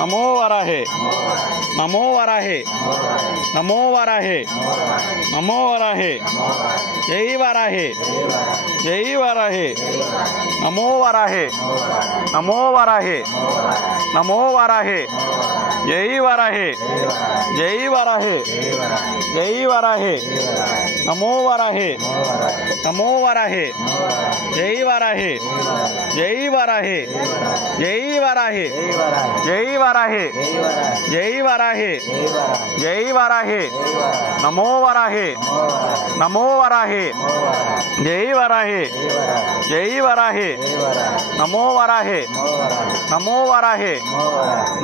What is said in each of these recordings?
नमो वराहे नमो वराहे नमो वराहे नमो वराहे जय वराहे जय वराहे नमो वराहे नमो वराहे नमो वराहे जय वराहे जय वराहे जय वराहे नमो वराहे नमो वराहे जय वराहे जय वराहे जय वराहे जय वराहे जय वराहे जय वराहे नमो वराहे नमो वराहे जय वराहे जय वराहे नमो वराहे नमो वराहे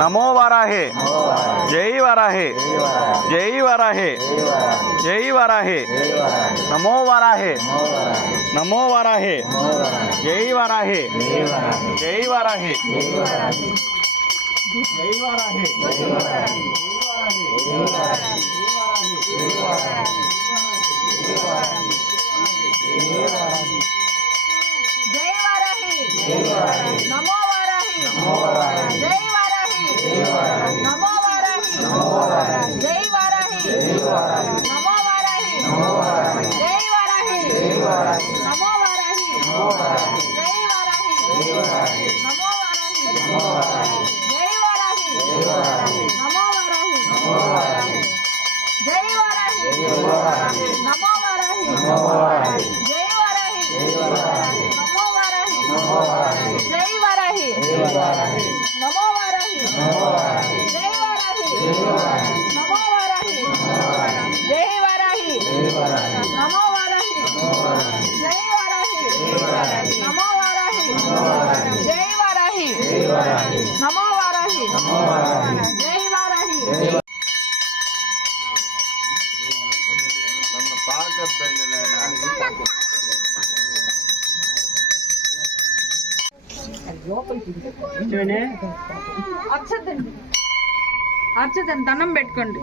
नमो वराहे जय वराहे जय वराहे जय वराहे नमो वराहे नमो वराहे जय वराहे जय वराहे जय वराहे नमो वराहे जय वराहे नमो वराहे जय वराहे नमो वराहे जय वराहे नमो वराहे जय वराहे नमो वराहे जय वराहे नमो वराहे जय वराहे नमो वराहे जय वराहे नमो वराहे जय वराहे नमो वराहे जय वराहे नमो वराहे जय वराहे नमो वराहे जय वराहे नमो वराहे जय वराहे नमो वराहे जय वराहे అర్చదండి దండం పెట్టుకోండి.